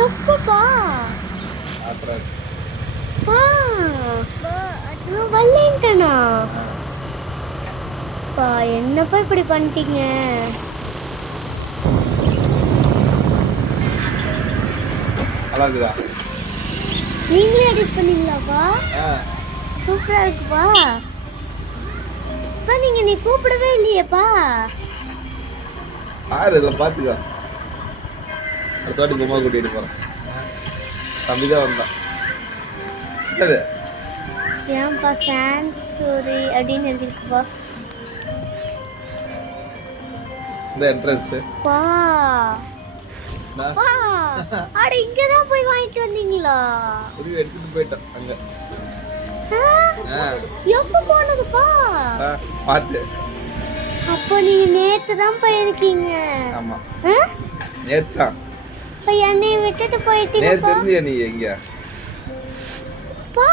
எப்பப்பா ஆத்ரா பா நான் வரலேன்ட்டேனா பா என்னப்பா இப்படி பண்ணிட்டீங்க நல்லா இருக்குதா நீங்களே எடிட் பண்ணீங்களாப்பா ஆ சூப்பரா இருக்குப்பா பா நீங்க நீ கூப்பிடவே இல்லையேப்பா பாரு இதில் பார்த்துக்கோ அடுத்த வாட்டி பொம்மை கூட்டிகிட்டு போகிறேன் தம்பி தான் வந்தான் என்னது ஏன்பா சான்சூரி அப்படின்னு எழுதிருக்குப்பா இந்த என்ட்ரன்ஸு பா பா அட இங்க தான் போய் வாங்கிட்டு வந்தீங்களா குருவி எடுத்துட்டு போயிட்டோம் அங்கே எப்ப போனதுப்பா பார்த்து அப்போ நீங்க நேத்து தான் போயிருக்கீங்க ஆமாம் நேற்று தான் இப்போ என்னைய விட்டுட்டு போயிட்டீங்கப்பா நேற்று இருந்தியா நீ எங்க பா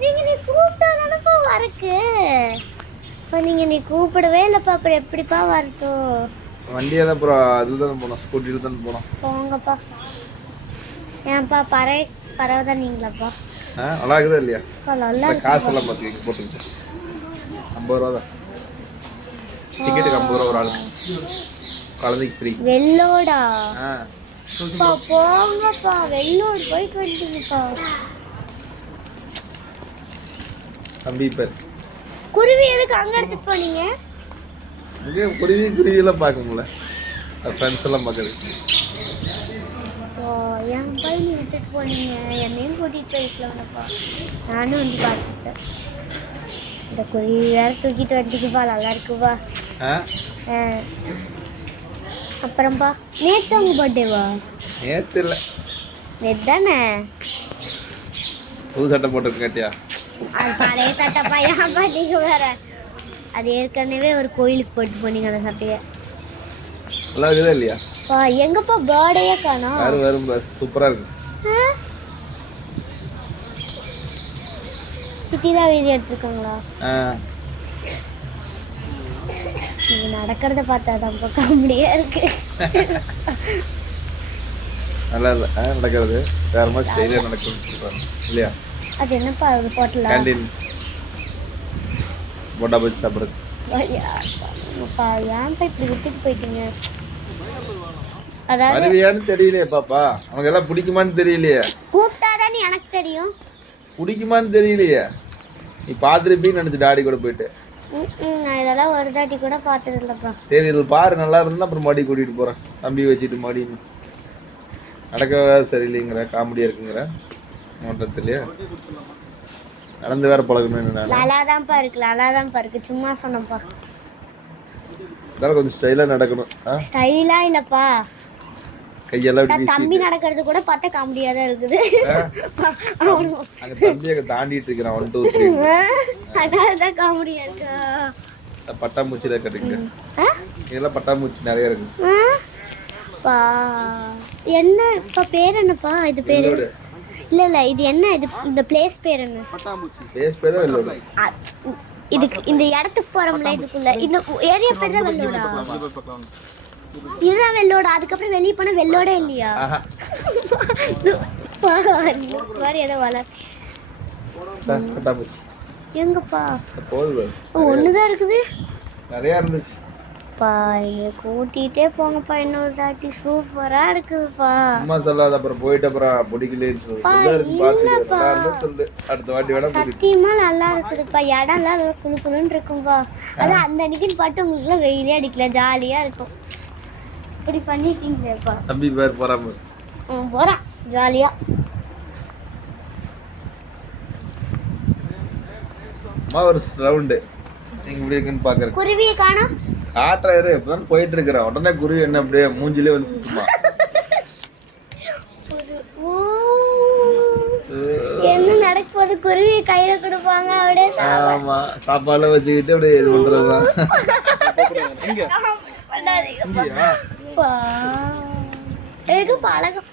நீங்க நீ கூப்பிட்டா தானப்பா வரக்கு இப்போ நீங்க நீ கூப்பிடவே இல்லைப்பா அப்புறம் எப்படிப்பா வரட்டும் வண்டியை தான் அப்புறம் அதுதான் போனோம் ஸ்கூட்டியில் தான் போனோம் போங்கப்பா ஏன்ப்பா பறவை தான் நீங்களாப்பா நல்லா இருக்குதா இல்லையா நல்லா காசெல்லாம் பார்த்துக்கிங்க போட்டுக்கிட்டு 50 ரூபா தான் டிக்கெட்டுக்கு 50 ரூபா ஒரு ஆளுக்கு குழந்தைக்கு ஃப்ரீ வெள்ளோடா போங்கப்பா வெள்ளோடு போயிட்டு வந்துட்டீங்கப்பா தம்பி பேர் குருவி எதுக்கு அங்க எடுத்துட்டு போனீங்க இங்கே குருவியெல்லாம் பார்க்க முடியல ஃப்ரெண்ட்ஸ் எல்லாம் பார்க்குறது என் பையன் விட்டுட்டு போனீங்க என்னையும் கூட்டிகிட்டு போயிருக்கலாம்ப்பா நானும் வந்து பார்த்துட்டேன் இந்த குருவி வேற தூக்கிட்டு வந்துக்குப்பா நல்லா இருக்குப்பா அப்புறம்ப்பா நேற்று உங்கள் பர்த்டேவா நேற்று இல்லை நேற்று தானே புது சட்டை போட்டு கேட்டியா அது பழைய சட்டைப்பா ஏன்ப்பா நீங்கள் வேற அது ஏற்கனவே ஒரு கோயிலுக்கு போட்டு போனீங்க அந்த சட்டையை நல்லா இருக்குதா இல்லையா எங்கப்பா பர்த்டேயே காணோம் வரும் சூப்பரா இருக்கு சித்திதா வீடியோ எடுத்துருக்காங்களா நீங்க நடக்கிறத பார்த்தா தான் காமெடியா இருக்கு நல்லா இல்ல நடக்கிறது வேற மாதிரி ஸ்டைலா நடக்குது இல்லையா அது என்னப்பா அது போட்டல கேண்டீன் போட்டா போய் சாப்பிடுறது ஏன் இப்படி விட்டுட்டு போயிட்டீங்க அதாவது வருவியான்னு தெரியலையே பாப்பா அவங்க எல்லாம் பிடிக்குமான்னு தெரியலையே கூப்பிட்டாதானே எனக்கு தெரியும் பிடிக்குமான்னு தெரியலையே நீ பார்த்துருப்பீன்னு நினைச்சு டாடி கூட போயிட்டு நான் இதெல்லாம் ஒரு தாட்டி கூட பார்த்தது இல்லைப்பா சரி இது பாரு நல்லா இருந்தா அப்புறம் மாடி கூட்டிட்டு போறேன் தம்பி வச்சுட்டு மாடி நடக்க சரியில்லைங்கிற காமெடியா இருக்குங்கிற மோட்டத்திலேயே நடந்து வேற பழகணும் நல்லாதான்ப்பா இருக்கு சும்மா சொன்னப்பா இதெல்லாம் கொஞ்சம் ஸ்டைலா நடக்கணும் ஸ்டைலா இல்லப்பா கையெல்லாம் தம்பி நடக்கிறது கூட பார்த்தா காமெடியா தான் இருக்குது அங்க தம்பியை தாண்டிட்டு இருக்கிறான் 1 2 3 அதான் காமெடியா இருக்கா பட்டாம்பூச்சில கட்டுங்க இதெல்லாம் பட்டாம்பூச்சி நிறைய இருக்கு என்ன இப்ப பேர் என்னப்பா இது பேரு இல்ல இது என்ன இது இந்த பிளேஸ் பேர் என்ன பிளேஸ் பேர் வெள்ளோடு இதுக்கு இந்த இடத்துக்கு போறோம்ல இதுக்குள்ள இந்த ஏரியா பேர் தான் வெள்ளோடா இதுதான் வெள்ளோட அதுக்கப்புறம் வெளியே போனா வெள்ளோட இல்லையா மாதிரி ஏதோ வளர் எங்கப்பா ஒண்ணுதான் இருக்குது நிறைய இருந்துச்சு கூட்டிகிட்டே போங்கப்பா இன்னொரு தாட்டி சூப்பரா இருக்குதுப்பா அம்மா சொல்லாத அப்புறம் போயிட்டு அப்புறம் பிடிக்கலன்னு சொல்லு அடுத்த வாட்டி வேணா சத்தியமா நல்லா இருக்குதுப்பா இடம்லாம் நல்லா குளு குளுன்னு இருக்கும்பா அதான் அந்த அன்னைக்குன்னு பாட்டு உங்களுக்கு எல்லாம் வெயிலே அடிக்கல ஜாலியா இருக்கும் இப்படி பண்ணிட்டீங்களேப்பா தம்பி பேர் போறாம போறான் ஜாலியா அம்மா ஒரு ரவுண்டு நீங்க இப்படி இருக்குன்னு பாக்குறேன் குருவியை காணோம் காட்டுறாரு இப்பதான் போயிட்டு இருக்கிறேன் உடனே குருவி என்ன அப்படியே மூஞ்சிலே வந்து குத்துமா என்ன நடக்க போது குருவி கையில கொடுப்பாங்க அப்படியே ஆமா சாப்பாடுல வச்சுக்கிட்டு அப்படியே இது பண்றதுதான் பழகம்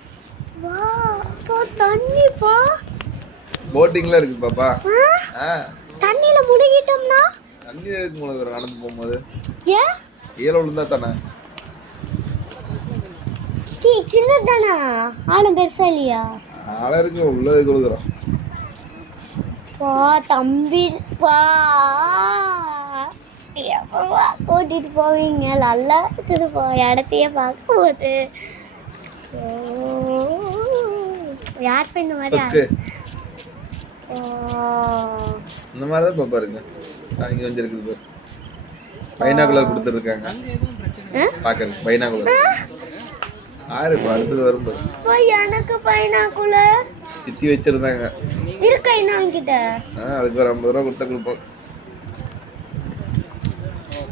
தண்ணிப்பா போட்டிங்ல இருக்கு பாப்பா தண்ணியில முழுகிட்டோம்னா தண்ணி இருக்கு உங்களுக்கு நடந்து போகும்போது ஏன் கீழே விழுந்தா தானே சின்னதானா ஆளும் பெருசா இல்லையா? ஆளா இருக்கு உள்ளது கொடுக்குறோம். பா தம்பி பா எப்பவா கூட்டிட்டு போவீங்க? நல்லா இருக்குதுப்பா இடத்தையே பார்க்கும்போது. யார் இந்த மாதிரி இந்த மாதிரி தான் பாப்பா இருக்கு. இங்க வந்து இருக்குது பாரு. பைனாகுலர் கொடுத்துருக்காங்க பார்க்கறதுக்கு. பைனாகுலர் ஆறு அடுத்தது வரும் பாரு. எனக்கு பைனாகுலர் சித்தி வச்சிருந்தாங்க இருக்கா இன்னும் கிட்ட. அதுக்கு ஒரு 50 ரூபா கொடுத்தா கொடுப்போம்.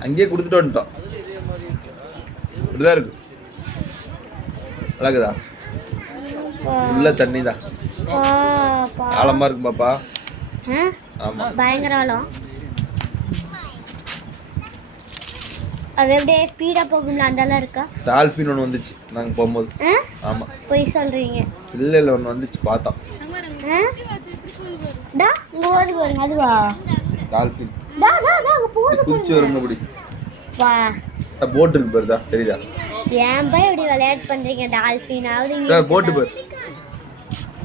அங்கேயே கொடுத்துட்டு வந்துட்டோம். இப்படிதான் இருக்கு. அழகுதா? உள்ள தண்ணி தான் ஆழமா இருக்கு பாப்பா. ஆமா பயங்கர ஆழம். அது அப்படியே ஸ்பீடா போகும்ல அந்த எல்லாம் இருக்கா? டால்பின் ஒன்று வந்துச்சு நாங்க போகும்போது. ஆமா போய் சொல்றீங்க? இல்ல ஒன்று வந்துச்சு பார்த்தோம். டா இங்க ஓடி போறீங்க அதுவா? டால்பின் டா டா டா அங்க போடு குச்சி வரும் அப்படி. வா போட் இருக்கு பாருடா தெரியுதா? ஏன் பை இப்படி விளையாட் பண்றீங்க? டால்பின் ஆவது இங்க போட் பாரு.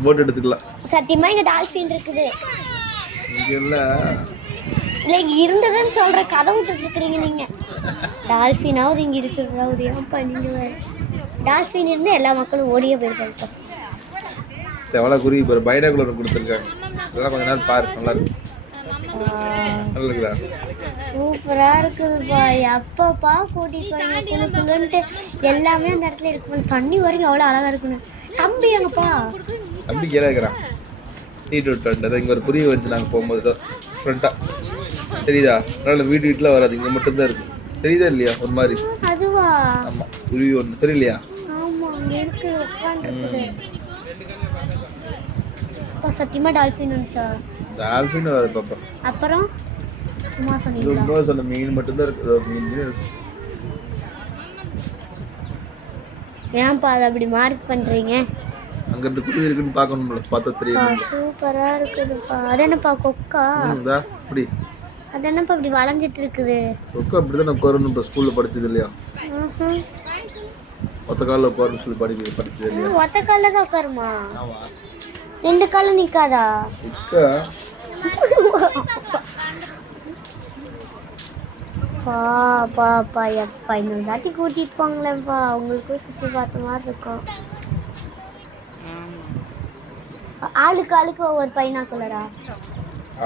போட் எடுத்துக்கலாம். சத்தியமா இங்க டால்பின் இருக்குது. இங்க இல்ல இங்க இருந்ததுன்னு சொல்ற கதை விட்டுட்டு இருக்கீங்க நீங்க. டால்பினாவது இங்க இருக்குது. ஏன் பண்ணீங்க? டால்பின் இருந்தா எல்லா மக்களும் ஓடியே போயிருப்பாங்க. எவ்வளவு குருவி பாரு. பைனாகுலர் கொடுத்துருக்காங்க. இதெல்லாம் கொஞ்ச நேரம் பாரு. நல்லா இருக்கு. நல்லா இருக்குதா? சூப்பரா இருக்குதுப்பா. எப்பப்பா கூட்டிட்டு போறீங்க? குளுன்ட்டு எல்லாமே அந்த இடத்துல இருக்கு. தண்ணி வரைக்கும் அவ்வளோ அழகா இருக்குன்னு. தம்பி எங்கப்பா? தம்பி கீழே இருக்கிறான். சீட்டு விட்டு இங்க ஒரு குருவி வந்து நாங்கள் போகும்போது ஃப்ரெண்டா தெரியுதா? அதனால வீட்டுல வராது. இங்க மட்டும்தான் இருக்கு. தெரியுதா இல்லையா? ஒரு மாதிரி. அதுவா? ஆமா குருவி ஒன்று தெரியலையா? ஆமா அங்க இருக்கு. உட்காந்துருக்குது. சத்தியமா டால்பின் வந்துச்சா? டால்பின் வராது பாப்பா. அப்புறம் சும்மா சொன்னீங்க. ரொம்ப சொன்ன மீன் மட்டும்தான் இருக்கு. மீன் இருக்கு. ஏன்பா அதை அப்படி மார்க் பண்றீங்க? அங்க இருந்து குருவி இருக்குன்னு பார்க்கணும்ல. பார்த்தா தெரியும். சூப்பரா இருக்குதுப்பா. அது என்னப்பா கொக்கா? அப்படி அது என்னப்பா இப்படி வளைஞ்சிட்டு இருக்குது? கொக்கா அப்படிதான் உட்காரணும். இப்போ ஸ்கூல்ல படிச்சது இல்லையா? ஒத்த காலில் உட்காரணும் சொல்லி படிச்சது இல்லையா? ஒத்த காலில் தான் உட்காருமா? ரெண்டு காலில் நிற்காதா? பாப்பா எப்பா இன்னொரு தாட்டி கூட்டிட்டு போங்களேன்ப்பா. அவங்களுக்கும் சுற்றி பார்த்த மாதிரி இருக்கும். ஆளுக்கு ஒவ்வொரு பைனாகுலரா?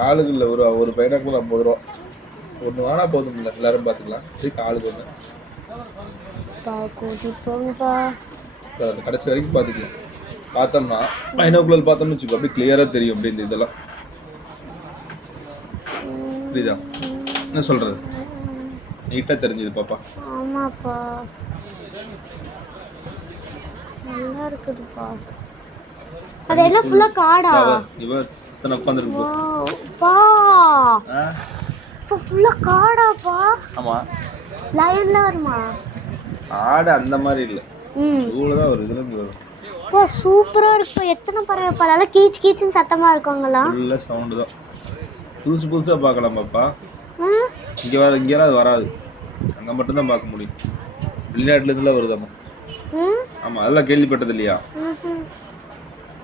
ஆளுக்கு இல்லை. ஒரு பைனாகுலர் 50 ரூபா. ஒன்று வேணா போதும் இல்லை. எல்லாரும் பார்த்துக்கலாம். சரி ஆளுக்கு ஒன்று கூட்டிட்டு போங்கப்பா. கடைசி வரைக்கும் பார்த்துக்கலாம். பார்த்தோம்னா பைனாகுலர் பார்த்தோம்னு வச்சுக்கோ அப்படியே கிளியராக தெரியும். அப்படி இந்த இதெல்லாம் புரியுதா? என்ன சொல்றது? நீட்டாக தெரிஞ்சுது பாப்பா. ஆமாப்பா நல்லா இருக்குதுப்பா. அதெல்லாம் ஃபுல்லா காடா? இவ இத்தனை உட்கார்ந்திருக்கு பா. இப்ப ஃபுல்லா காடாப்பா? ஆமா. லயன்ல வருமா? ஆடு அந்த மாதிரி இல்ல. ஜூல தான் வரும். இதுல இருந்து வரும். பா சூப்பரா இருக்கு. எத்தனை பறவை பல கீச் கீச்னு சத்தமா இருக்குங்களா? நல்ல சவுண்ட் தான். புதுசா பார்க்கலாம் பாப்பா. இங்க அது வராது. அங்க மட்டும் தான் பார்க்க முடியும். வெளிநாட்டுல இருந்துலாம் வருதாமா? ஆமா அதெல்லாம் கேள்விப்பட்டது இல்லையா?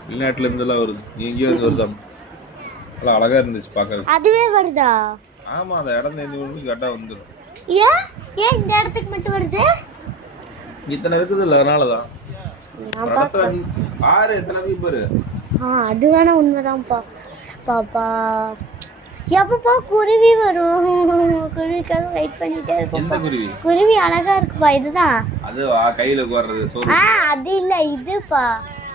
வெளிநாட்டுல இருந்தெல்லாம் வருது. எங்கேயோ இருந்து வருதாமா? நல்லா அழகா இருந்துச்சு பார்க்கறது. அதுவே வருதா? ஆமா அந்த இடம் தேர்ந்து கரெக்டா வந்துடும். ஏன் இந்த இடத்துக்கு மட்டும் வருது? இத்தனை இருக்குது இல்லை அதனாலதான். பாரு எத்தனை பாரு. அது வேணா உண்மைதான்ப்பா. பாப்பா எப்பப்பா குருவி வரும்? குருவிக்காக வெயிட் பண்ணிட்டே இருக்கோம். குருவி அழகா இருக்குப்பா. இதுதான் அதுவா கையில உட்கார்றது சோறு? அது இல்ல இதுப்பா.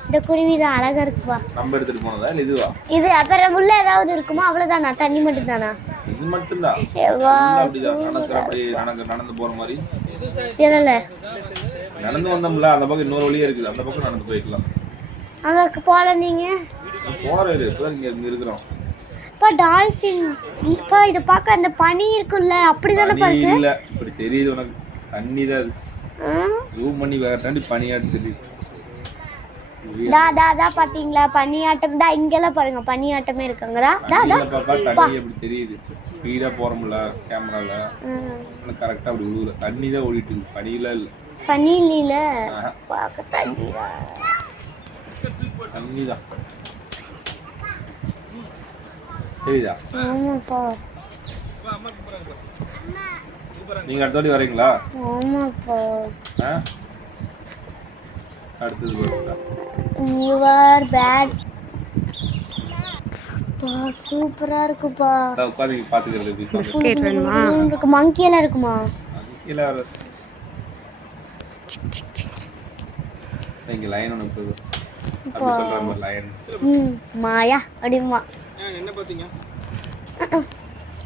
இந்த குருவி தான் அழகா இருக்குப்பா. நம்ம எடுத்துட்டு போனதா இல்ல இதுவா? இது அப்புறம் உள்ள ஏதாவது இருக்குமா? அவ்வளவுதானா? தண்ணி மட்டும் தானா? இது மட்டும் தான். நடந்து போற மாதிரி. எதல நடந்து வந்தோம்ல அந்த பக்கம் இன்னொரு வழியே இருக்குது. அந்த பக்கம் நடந்து போய்க்கலாம். அங்க போல நீங்க போறது இப்ப இங்க இருக்கிறோம். பா டால்பின் பா இத பார்க்க அந்த பனி இருக்குல்ல அப்படிதானே பாருக்கு? இல்ல இப்படி தெரியுது உனக்கு. தண்ணி தான் அது. ஜூம் பண்ணி வேறட்டாண்டி பனியாட்டு தெரியுது. டா பாத்தீங்களா? பனியாட்டம் தான். இங்கெல்லாம் பாருங்க பனியாட்டமே இருக்குங்கடா. பாப்பா தண்ணி எப்படி தெரியுது? ஸ்பீடா போறோம்ல கேமரால. கரெக்டா அப்படி விழுகுது. தண்ணி தான் ஓடிட்டு இருக்கு. பனியில இல்ல. பனியில ஆஹா. பார்க்க தண்ணியா தண்ணிதான் சரிதா. ஆமாப்பா நீங்க அடுத்த வாட்டி வரீங்களா? ஆமாப்பா ஆ? அடுத்தது போறீங்களா? யூ ஆர் பேட் பா சூப்பரா இருக்குப்பா அதான் உட்காந்து பாத்துக்கிறது எப்படி சாமி. பிஸ்கெட் வேணுமா? இருக்கு மங்கி எல்லாம் இருக்குமா அது கீழே வர இங்க லைன் ஒன்று போகுது அப்படி சொல்ற மாதிரி லைன். மாயா அப்படிமா என்ன பாத்தீங்க?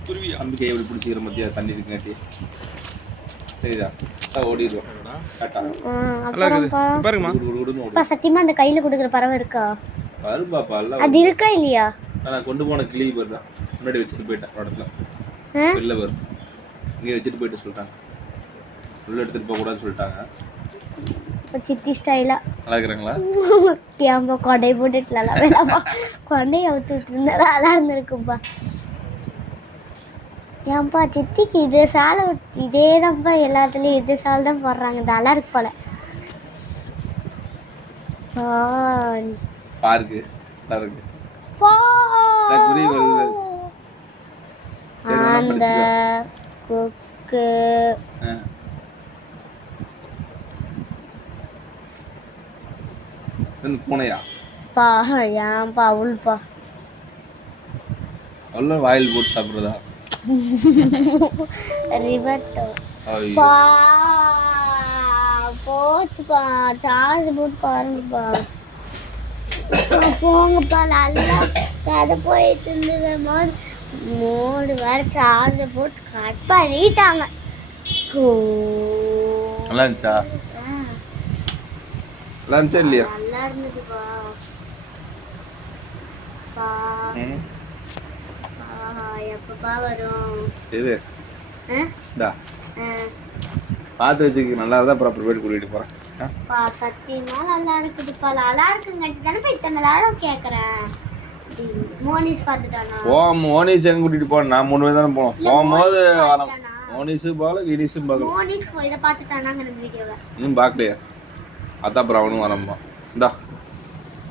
குருவி அம்பிகை எப்படி பிடிச்சிக்கிற மத்திய தண்ணி இருக்குங்காட்டி சரிதா ஓடிடுவோம். அப்புறம்ப்பா பாருங்கம்மா அப்பா சத்தியமா அந்த கையில கொடுக்குற பறவை இருக்கா வரும்பாப்பா எல்லாம் அது இருக்கா இல்லையா நான் கொண்டு போன கிளி தான் முன்னாடி வச்சுட்டு போயிட்டேன் இடத்துல வெளில வரும் இங்கே வச்சுட்டு போயிட்டு சொல்லிட்டாங்க உள்ள எடுத்துட்டு போக கூடாதுன்னு சொல்லிட்டாங்க. சித்தி ஸ்டைலா நல்லா இருக்கிறாங்களா? ஏன்பா கொடை போட்டுட்டுலாம் வேணாப்பா கொண்டையை அவுத்துட்டு இருந்தா நல்லா இருந்திருக்கும்பா. ஏன்பா சித்திக்கு இது சாலை இதே தான்ப்பா எல்லாத்துலேயும் இது சாலை தான் போடுறாங்க நல்லா இருக்கு போல. பார்க்கு நல்லா இருக்கு. குருவி வருது. அந்த கொக்கு பூனையா பா ஏன்பா உள்பா அவ்வளோ வாயில் போட்டு சாப்பிட்றதா? ரிவர்ட்டோ ஐயோ. பா போச்சுப்பா சார்ஜ் போட்டு பாருங்கப்பா போங்கப்பா நல்லா கதை போயிட்டு இருந்தது போது மோடு வேற சார்ஜ் போட்டு கட் பண்ணிட்டாங்க. நல்லா இருந்துச்சா? நல்லா இருந்துச்சா இல்லையா? நல்லா இருந்ததுப்பா பா எப்பப்பா வரும் இது இந்தா பார்த்து வச்சுக்க நல்லா இருந்தால் அப்புறம் போயிட்டு கூட்டிகிட்டு போகிறேன். பா சத்தியமா நல்லா இருக்குதுப்பா நல்லா இருக்குங்காட்டி தானே போய் இத்தனை நேரம் கேட்குறேன். மோனிஸ் பார்த்துட்டானா? மோனிஸ் எங்க கூட்டிட்டு போனேன் நான் 3 பேர் தானே போனோம். போகும்போது வரோம் மோனிஸும் பார்க்கல கினிஸும் பார்க்கல. மோனிஸ் இதை பார்த்துட்டானாங்க வீடியோவை இன்னும் பார்க்கலையா? அதான் அப்புறம் அவனும் வரம்பா இந்தா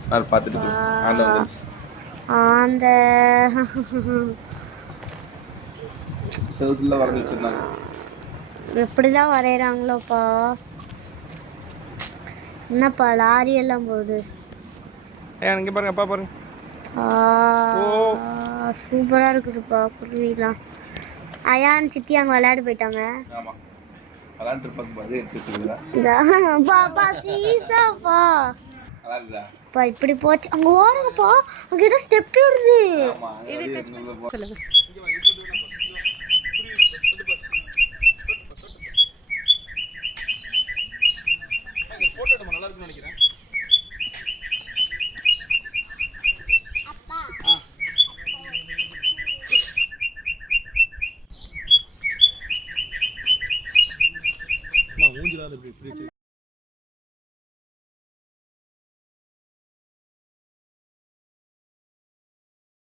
நான் பார்த்துட்டு ஆண்ட வந்துருச்சு. அந்த செவத்துல வரைஞ்சி வச்சிருந்தாங்க. எப்படிதான் வரைகிறாங்களோப்பா. என்னப்பா லாரி எல்லாம் போகுது. இங்கே பாருங்க அப்பா பாருங்க. சூப்பரா இருக்குதுப்பா குருவிலாம். அயான் சித்தி அங்க விளையாட போயிட்டாங்க. ஆமா விளையாண்டு இருப்பாங்க அது எடுத்துக்கிட்டீங்களா? பாப்பா சீசாப்பா நல்லா இருக்குதா? பா இப்படி போச்சு அங்க ஓடுங்கப்பா அங்க ஏதோ ஸ்டெப் வருது. ஆமா இது டச் பண்ணி சொல்லுங்க. போட்டோ எடுமா நல்லா இருக்குன்னு நினைக்கிறேன். மூஞ்சில இருக்கு